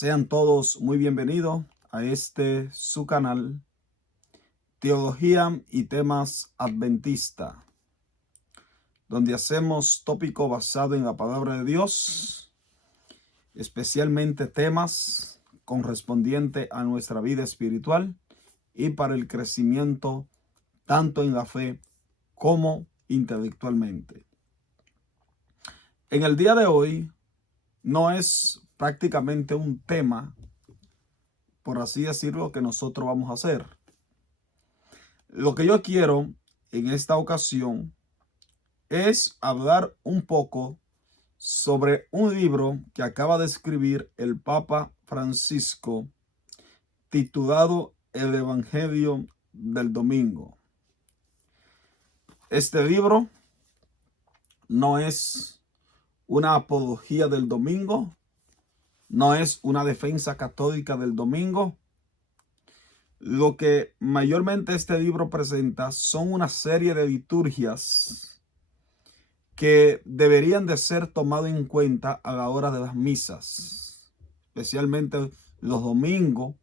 Sean todos muy bienvenidos a su canal, Teología y Temas Adventista, donde hacemos tópico basado en la palabra de Dios, especialmente temas correspondientes a nuestra vida espiritual y para el crecimiento tanto en la fe como intelectualmente. En el día de hoy no es prácticamente un tema, por así decirlo, que nosotros vamos a hacer. Lo que yo quiero en esta ocasión es hablar un poco sobre un libro que acaba de escribir el Papa Francisco, titulado El Evangelio del Domingo. Este libro no es una apología del domingo, no es una defensa católica del domingo. Lo que mayormente este libro presenta son una serie de liturgias que deberían de ser tomadas en cuenta a la hora de las misas, especialmente los domingos,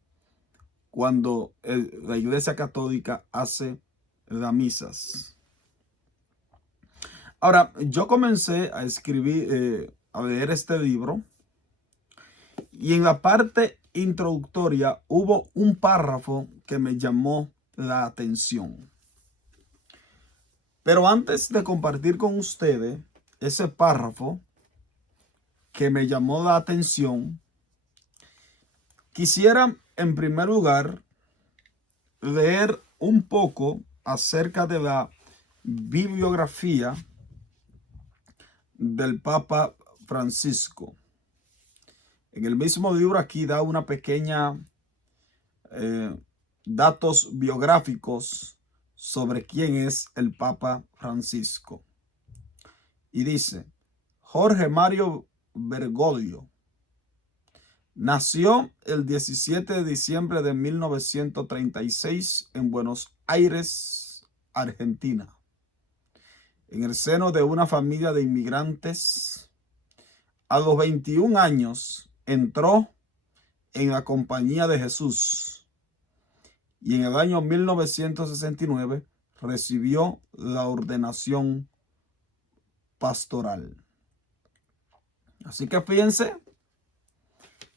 cuando la Iglesia Católica hace las misas. Ahora, yo comencé a escribir, a leer este libro, y en la parte introductoria hubo un párrafo que me llamó la atención. Pero antes de compartir con ustedes ese párrafo que me llamó la atención, quisiera en primer lugar leer un poco acerca de la bibliografía del Papa Francisco. En el mismo libro aquí da una pequeña datos biográficos sobre quién es el Papa Francisco. Y dice: Jorge Mario Bergoglio nació el 17 de diciembre de 1936 en Buenos Aires, Argentina, en el seno de una familia de inmigrantes. A los 21 años entró en la Compañía de Jesús y en el año 1969 recibió la ordenación pastoral. Así que fíjense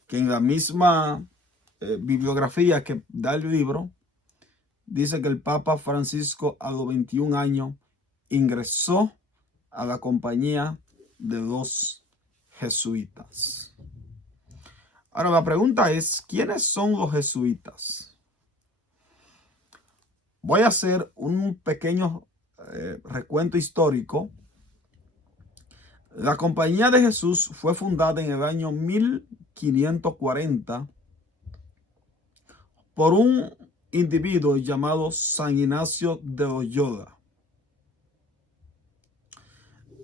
que en la misma bibliografía que da el libro, dice que el Papa Francisco a los 21 años ingresó a la Compañía de los Jesuitas. Ahora la pregunta es, ¿quiénes son los jesuitas? Voy a hacer un pequeño recuento histórico. La Compañía de Jesús fue fundada en el año 1540 por un individuo llamado San Ignacio de Loyola.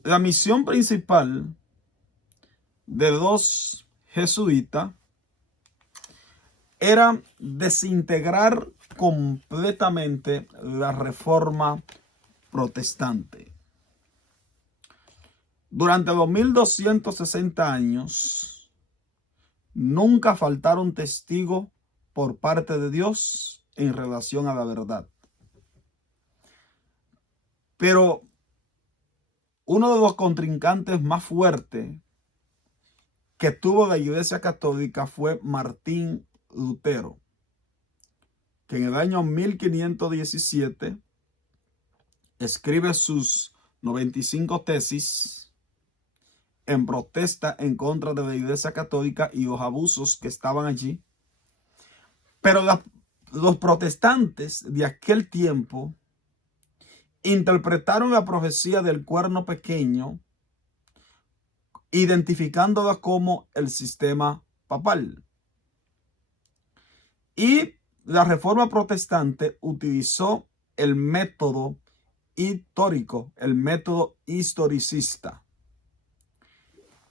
La misión principal de los jesuitas era desintegrar completamente la reforma protestante. Durante los 1260 años, nunca faltaron testigos por parte de Dios en relación a la verdad. Pero uno de los contrincantes más fuertes que tuvo la Iglesia Católica fue Martín Lutero, que en el año 1517 escribe sus 95 tesis en protesta en contra de la Iglesia Católica y los abusos que estaban allí. Pero los protestantes de aquel tiempo interpretaron la profecía del cuerno pequeño, identificándola como el sistema papal. Y la Reforma Protestante utilizó el método histórico, el método historicista.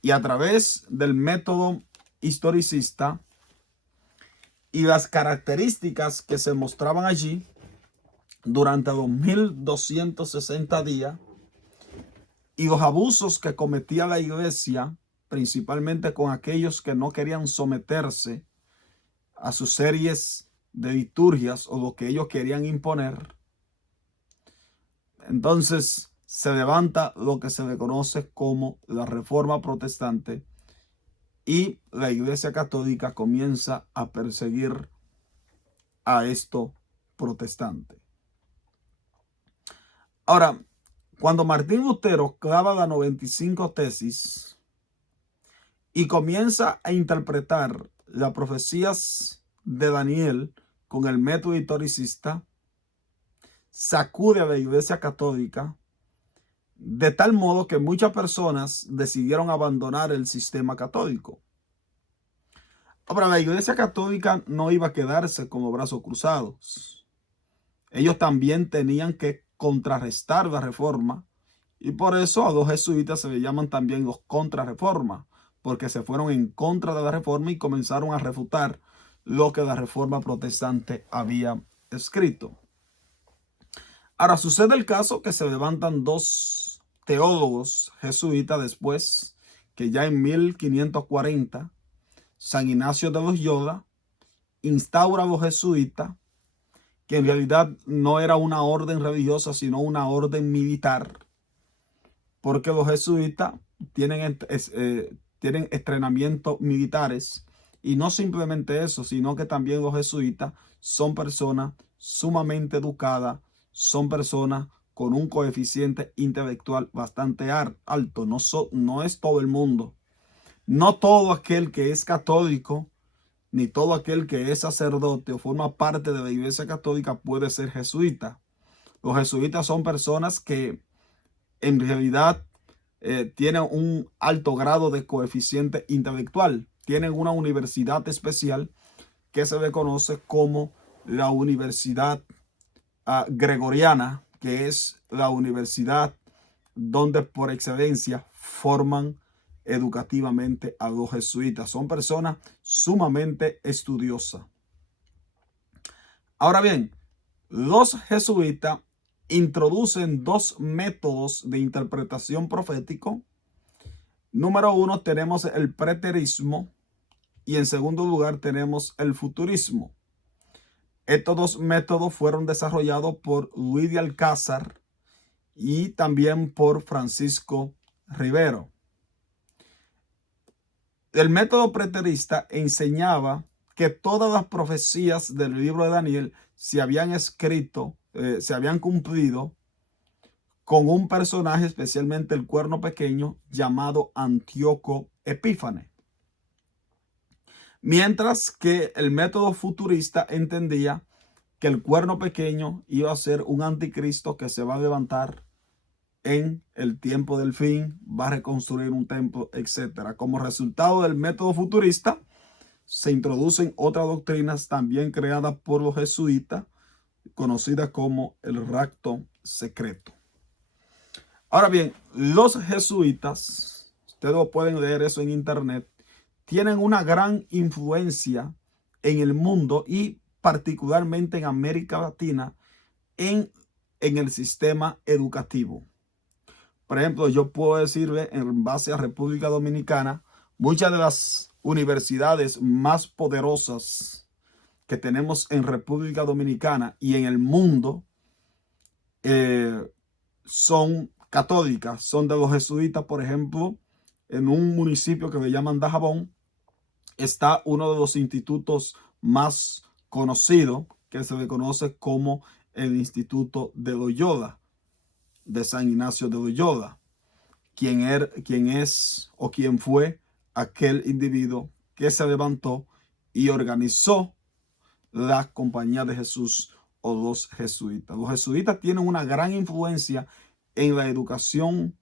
Y a través del método historicista y las características que se mostraban allí durante los 1260 días y los abusos que cometía la Iglesia principalmente con aquellos que no querían someterse a sus series de liturgias o lo que ellos querían imponer. Entonces se levanta lo que se le conoce como la Reforma Protestante y la Iglesia Católica comienza a perseguir a estos protestantes. Ahora, cuando Martín Lutero clava las 95 tesis y comienza a interpretar las profecías de Daniel con el método historicista, sacude a la Iglesia Católica de tal modo que muchas personas decidieron abandonar el sistema católico. Ahora, la Iglesia Católica no iba a quedarse como brazos cruzados. Ellos también tenían que contrarrestar la reforma y por eso a los jesuitas se les llaman también los contrarreformas, porque se fueron en contra de la reforma y comenzaron a refutar lo que la Reforma Protestante había escrito. Ahora sucede el caso que se levantan dos teólogos jesuitas después, que ya en 1540 San Ignacio de Loyola instaura a los jesuitas, que en realidad no era una orden religiosa, sino una orden militar, porque los jesuitas tienen entrenamientos militares, y no simplemente eso, sino que también los jesuitas son personas sumamente educadas, son personas con un coeficiente intelectual bastante alto. No es todo el mundo. No todo aquel que es católico, ni todo aquel que es sacerdote o forma parte de la Iglesia Católica puede ser jesuita. Los jesuitas son personas que en realidad tienen un alto grado de coeficiente intelectual. Tienen una universidad especial que se le conoce como la Universidad Gregoriana, que es la universidad donde por excelencia forman educativamente a los jesuitas. Son personas sumamente estudiosas. Ahora bien, los jesuitas introducen dos métodos de interpretación profético. Número uno, tenemos el preterismo y en segundo lugar tenemos el futurismo. Estos dos métodos fueron desarrollados por Luis de Alcázar y también por Francisco Rivero. El método preterista enseñaba que todas las profecías del libro de Daniel se habían escrito, se habían cumplido con un personaje, especialmente el cuerno pequeño, llamado Antíoco Epífanes. Mientras que el método futurista entendía que el cuerno pequeño iba a ser un anticristo que se va a levantar en el tiempo del fin, va a reconstruir un templo, etc. Como resultado del método futurista, se introducen otras doctrinas también creadas por los jesuitas, conocidas como el rapto secreto. Ahora bien, los jesuitas, ustedes pueden leer eso en internet, tienen una gran influencia en el mundo y particularmente en América Latina en el sistema educativo. Por ejemplo, yo puedo decirle en base a República Dominicana, muchas de las universidades más poderosas que tenemos en República Dominicana y en el mundo son católicas, son de los jesuitas. Por ejemplo, en un municipio que le llaman Dajabón, está uno de los institutos más conocidos, que se le conoce como el Instituto de Loyola, de San Ignacio de Loyola, quien fue aquel individuo que se levantó y organizó la Compañía de Jesús o los jesuitas. Los jesuitas tienen una gran influencia en la educación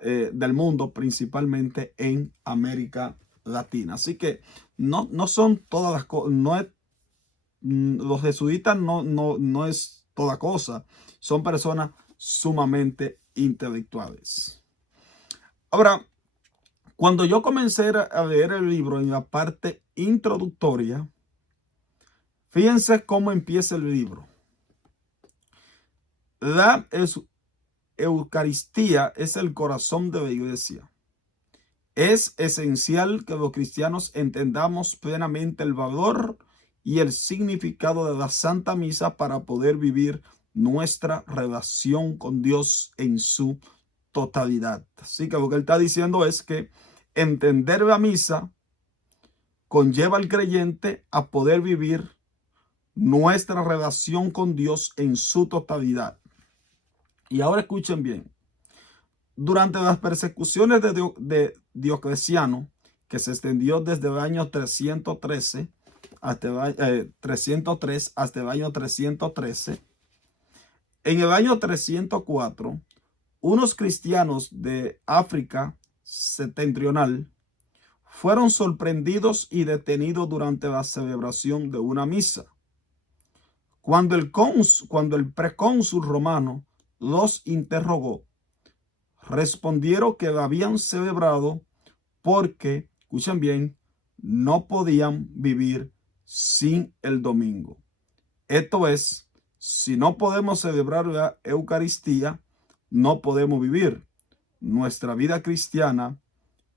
del mundo, principalmente en América Latina. Así que no son todas las cosas, los jesuitas no es toda cosa, son personas sumamente intelectuales. Ahora, cuando yo comencé a leer el libro en la parte introductoria, fíjense cómo empieza el libro. La Eucaristía es el corazón de la iglesia. Es esencial que los cristianos entendamos plenamente el valor y el significado de la Santa Misa para poder vivir nuestra relación con Dios en su totalidad. Así que lo que él está diciendo es que entender la misa conlleva al creyente a poder vivir nuestra relación con Dios en su totalidad. Y ahora escuchen bien. Durante las persecuciones de Diocleciano, que se extendió desde el año 303 hasta el año 313, en el año 304, unos cristianos de África septentrional fueron sorprendidos y detenidos durante la celebración de una misa. Cuando el precónsul romano los interrogó, respondieron que la habían celebrado porque, escuchen bien, no podían vivir sin el domingo. Esto es, si no podemos celebrar la Eucaristía, no podemos vivir. Nuestra vida cristiana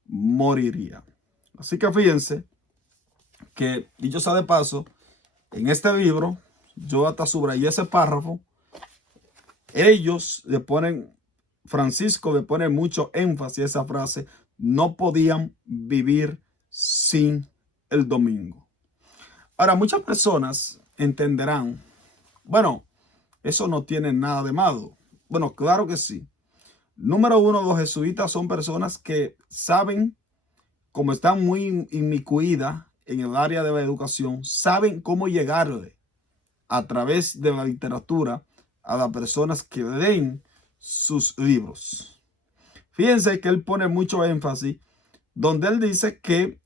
moriría. Así que fíjense que, dicho sea de paso, en este libro, yo hasta subrayé ese párrafo. Francisco le pone mucho énfasis a esa frase: no podían vivir sin el domingo. Ahora, muchas personas entenderán, bueno, eso no tiene nada de malo. Bueno, claro que sí. Número uno, los jesuitas son personas que saben, como están muy inmiscuidas en el área de la educación, saben cómo llegarle a través de la literatura a las personas que leen sus libros. Fíjense que él pone mucho énfasis donde él dice que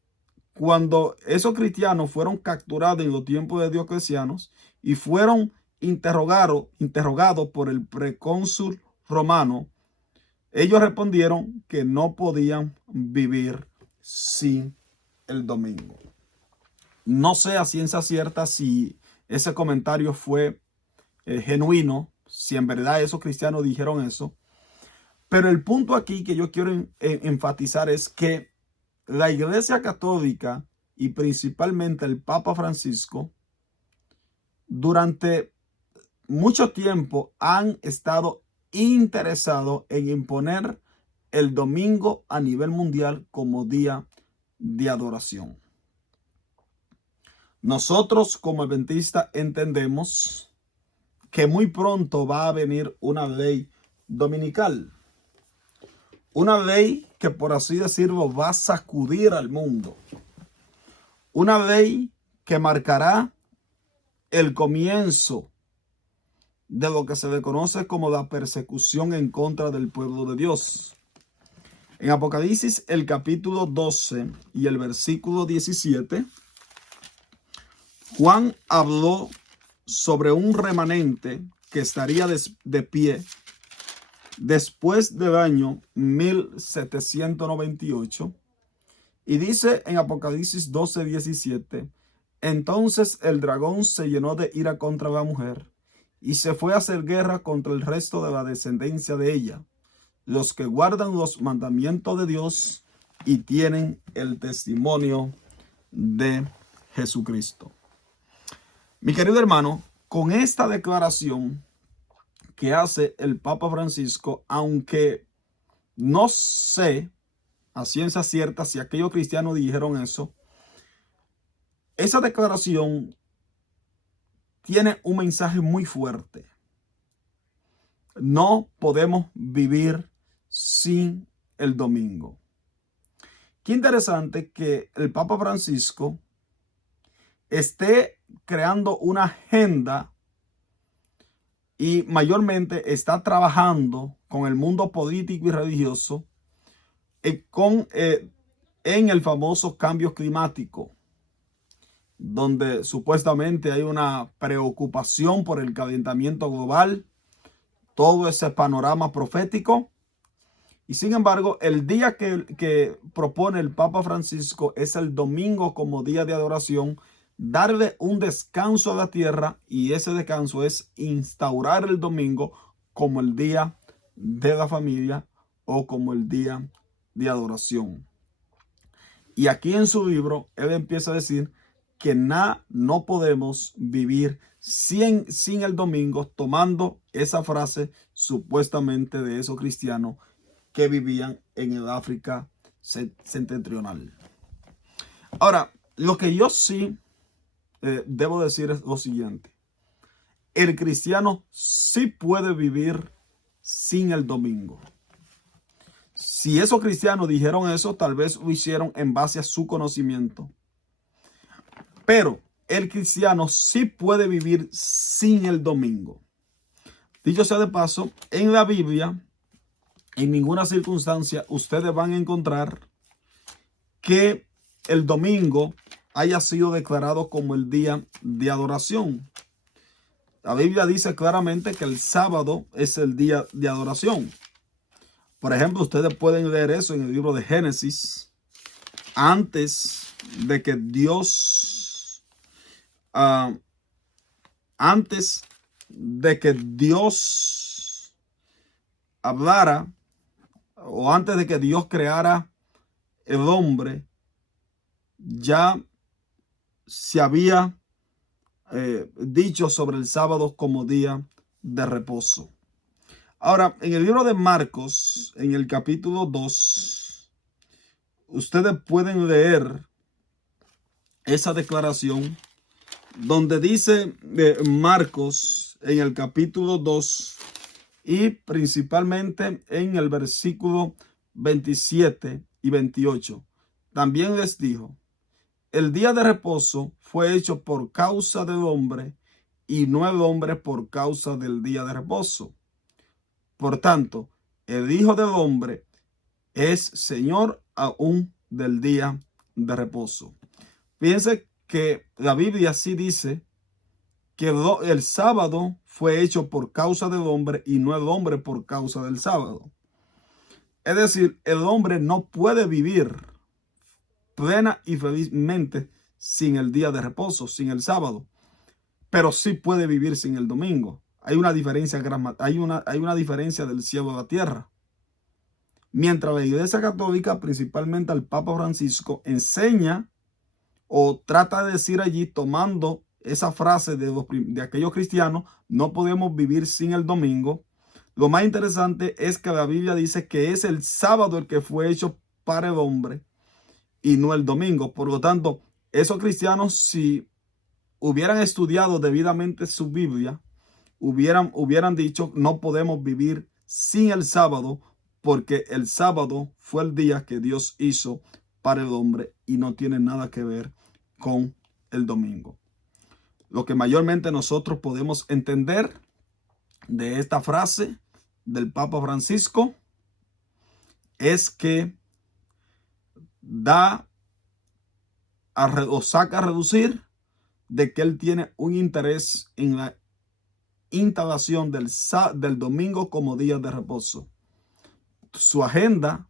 cuando esos cristianos fueron capturados en los tiempos de Diocleciano y fueron interrogados por el precónsul romano, ellos respondieron que no podían vivir sin el domingo. No sé a ciencia cierta si ese comentario fue genuino, si en verdad esos cristianos dijeron eso. Pero el punto aquí que yo quiero enfatizar es que la Iglesia Católica y principalmente el Papa Francisco durante mucho tiempo han estado interesados en imponer el domingo a nivel mundial como día de adoración. Nosotros como adventistas entendemos que muy pronto va a venir una ley dominical. Una ley que, por así decirlo, va a sacudir al mundo. Una ley que marcará el comienzo de lo que se le conoce como la persecución en contra del pueblo de Dios. En Apocalipsis, el capítulo 12 y el versículo 17, Juan habló sobre un remanente que estaría de pie después del año 1798, y dice en Apocalipsis 12:17, entonces el dragón se llenó de ira contra la mujer y se fue a hacer guerra contra el resto de la descendencia de ella, los que guardan los mandamientos de Dios y tienen el testimonio de Jesucristo. Mi querido hermano, con esta declaración que hace el Papa Francisco, aunque no sé a ciencia cierta si aquellos cristianos dijeron eso, esa declaración tiene un mensaje muy fuerte. No podemos vivir sin el domingo. Qué interesante que el Papa Francisco esté creando una agenda y mayormente está trabajando con el mundo político y religioso en el famoso cambio climático, donde supuestamente hay una preocupación por el calentamiento global, todo ese panorama profético. Y sin embargo, el día que propone el Papa Francisco es el domingo como día de adoración, darle un descanso a la tierra, y ese descanso es instaurar el domingo como el día de la familia o como el día de adoración. Y aquí en su libro, él empieza a decir que no podemos vivir sin el domingo, tomando esa frase supuestamente de esos cristianos que vivían en el África septentrional. Ahora, lo que yo sí debo decir es lo siguiente. El cristiano sí puede vivir sin el domingo. Si esos cristianos dijeron eso, tal vez lo hicieron en base a su conocimiento. Pero el cristiano sí puede vivir sin el domingo. Dicho sea de paso, en la Biblia, en ninguna circunstancia ustedes van a encontrar que el domingo haya sido declarado como el día de adoración. La Biblia dice claramente que el sábado es el día de adoración. Por ejemplo, ustedes pueden leer eso en el libro de Génesis, antes de que Dios hablara, o antes de que Dios creara el hombre, ya se había dicho sobre el sábado como día de reposo. Ahora, en el libro de Marcos, en el capítulo 2, ustedes pueden leer esa declaración donde dice Marcos en el capítulo 2 y principalmente en el versículo 27 y 28. También les dijo: el día de reposo fue hecho por causa del hombre y no el hombre por causa del día de reposo. Por tanto, el Hijo del Hombre es Señor aún del día de reposo. Fíjense que la Biblia sí dice que el sábado fue hecho por causa del hombre y no el hombre por causa del sábado. Es decir, el hombre no puede vivir plena y felizmente sin el día de reposo, sin el sábado, pero sí puede vivir sin el domingo. Hay una diferencia hay una diferencia del cielo a la tierra. Mientras la Iglesia Católica, principalmente el Papa Francisco, enseña o trata de decir allí, tomando esa frase de aquellos cristianos, no podemos vivir sin el domingo. Lo más interesante es que la Biblia dice que es el sábado el que fue hecho para el hombre y no el domingo. Por lo tanto, esos cristianos, si hubieran estudiado debidamente su Biblia, hubieran dicho: no podemos vivir sin el sábado, porque el sábado fue el día que Dios hizo para el hombre y no tiene nada que ver con el domingo. Lo que mayormente nosotros podemos entender de esta frase del Papa Francisco es que saca a reducir de que él tiene un interés en la instalación del domingo como día de reposo. Su agenda,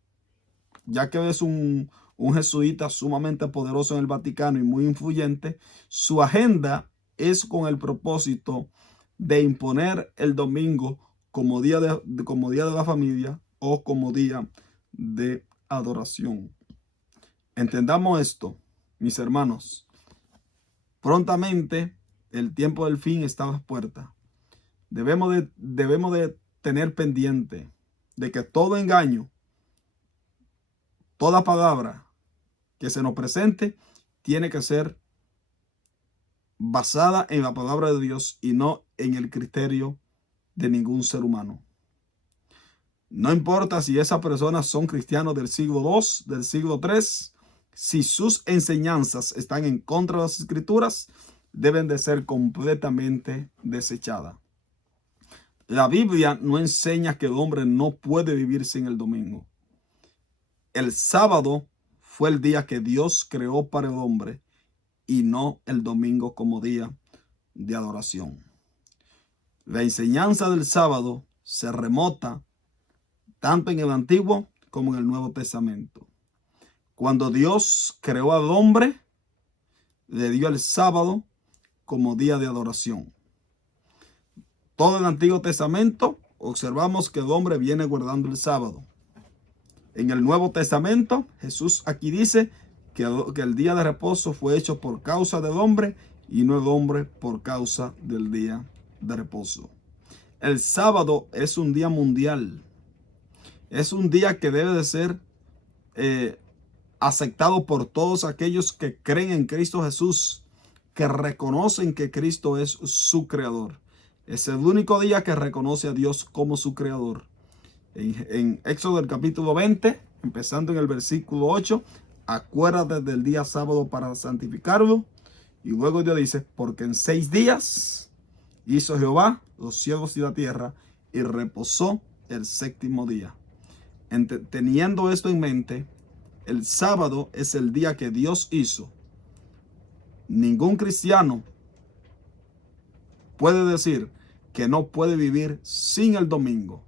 ya que es un jesuita sumamente poderoso en el Vaticano y muy influyente, su agenda es con el propósito de imponer el domingo como día de la familia o como día de adoración. Entendamos esto, mis hermanos. Prontamente el tiempo del fin está a las puertas. Debemos de tener pendiente de que todo engaño, toda palabra que se nos presente, tiene que ser basada en la palabra de Dios y no en el criterio de ningún ser humano. No importa si esas personas son cristianos del siglo II, del siglo III, si sus enseñanzas están en contra de las Escrituras, deben de ser completamente desechadas. La Biblia no enseña que el hombre no puede vivir sin el domingo. El sábado fue el día que Dios creó para el hombre y no el domingo como día de adoración. La enseñanza del sábado se remota tanto en el Antiguo como en el Nuevo Testamento. Cuando Dios creó al hombre, le dio el sábado como día de adoración. Todo el Antiguo Testamento observamos que el hombre viene guardando el sábado. En el Nuevo Testamento, Jesús aquí dice que el día de reposo fue hecho por causa del hombre y no el hombre por causa del día de reposo. El sábado es un día mundial. Es un día que debe de ser aceptado por todos aquellos que creen en Cristo Jesús, que reconocen que Cristo es su creador. Es el único día que reconoce a Dios como su creador. En Éxodo del capítulo 20, empezando en el versículo 8, acuérdate del día sábado para santificarlo. Y luego Dios dice, porque en 6 días hizo Jehová los cielos y la tierra y reposó el séptimo día. Teniendo esto en mente, el sábado es el día que Dios hizo. Ningún cristiano puede decir que no puede vivir sin el domingo,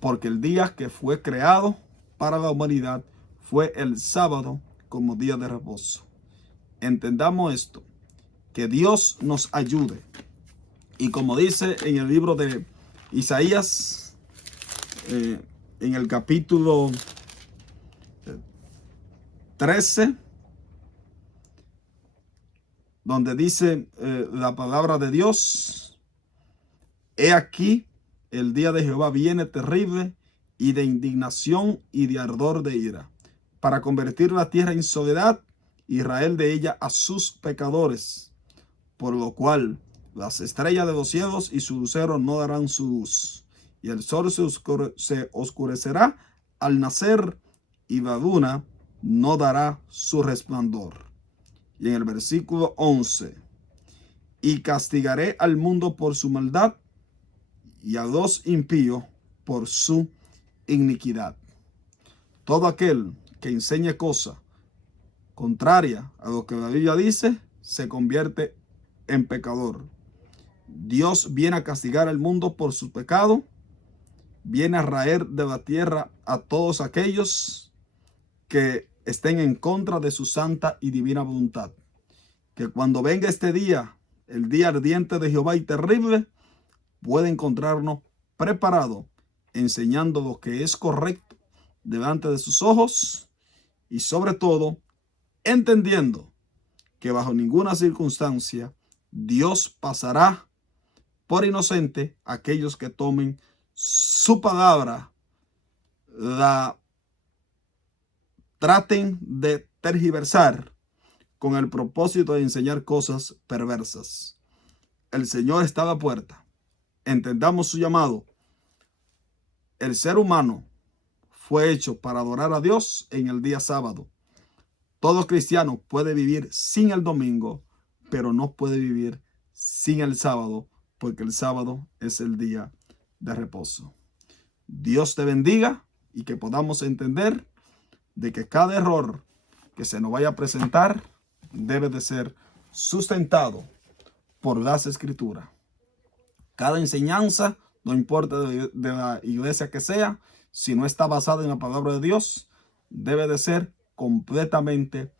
porque el día que fue creado para la humanidad fue el sábado como día de reposo. Entendamos esto, que Dios nos ayude. Y como dice en el libro de Isaías, en el capítulo 13, donde dice la palabra de Dios, he aquí el día de Jehová viene terrible y de indignación y de ardor de ira, para convertir la tierra en soledad, Israel de ella a sus pecadores, por lo cual las estrellas de los cielos y su lucero no darán su luz, y el sol se oscurecerá al nacer, y la luna no dará su resplandor. Y en el versículo 11, y castigaré al mundo por su maldad, y a los impíos por su iniquidad. Todo aquel que enseñe cosa contraria a lo que la Biblia dice, se convierte en pecador. Dios viene a castigar al mundo por su pecado, viene a raer de la tierra a todos aquellos que estén en contra de su santa y divina voluntad. Que cuando venga este día, el día ardiente de Jehová y terrible, puede encontrarnos preparados, enseñando lo que es correcto delante de sus ojos y sobre todo entendiendo que bajo ninguna circunstancia Dios pasará por inocente a aquellos que tomen su palabra, la traten de tergiversar con el propósito de enseñar cosas perversas. El Señor está a la puerta. Entendamos su llamado. El ser humano fue hecho para adorar a Dios en el día sábado. Todo cristiano puede vivir sin el domingo, pero no puede vivir sin el sábado, porque el sábado es el día de reposo. Dios te bendiga y que podamos entender de que cada error que se nos vaya a presentar debe de ser sustentado por las Escrituras. Cada enseñanza, no importa de la iglesia que sea, si no está basada en la palabra de Dios, debe de ser completamente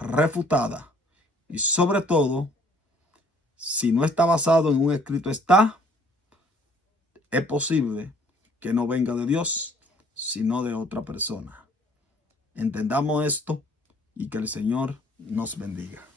refutada. Y sobre todo, si no está basado en un escrito está, es posible que no venga de Dios, sino de otra persona. Entendamos esto y que el Señor nos bendiga.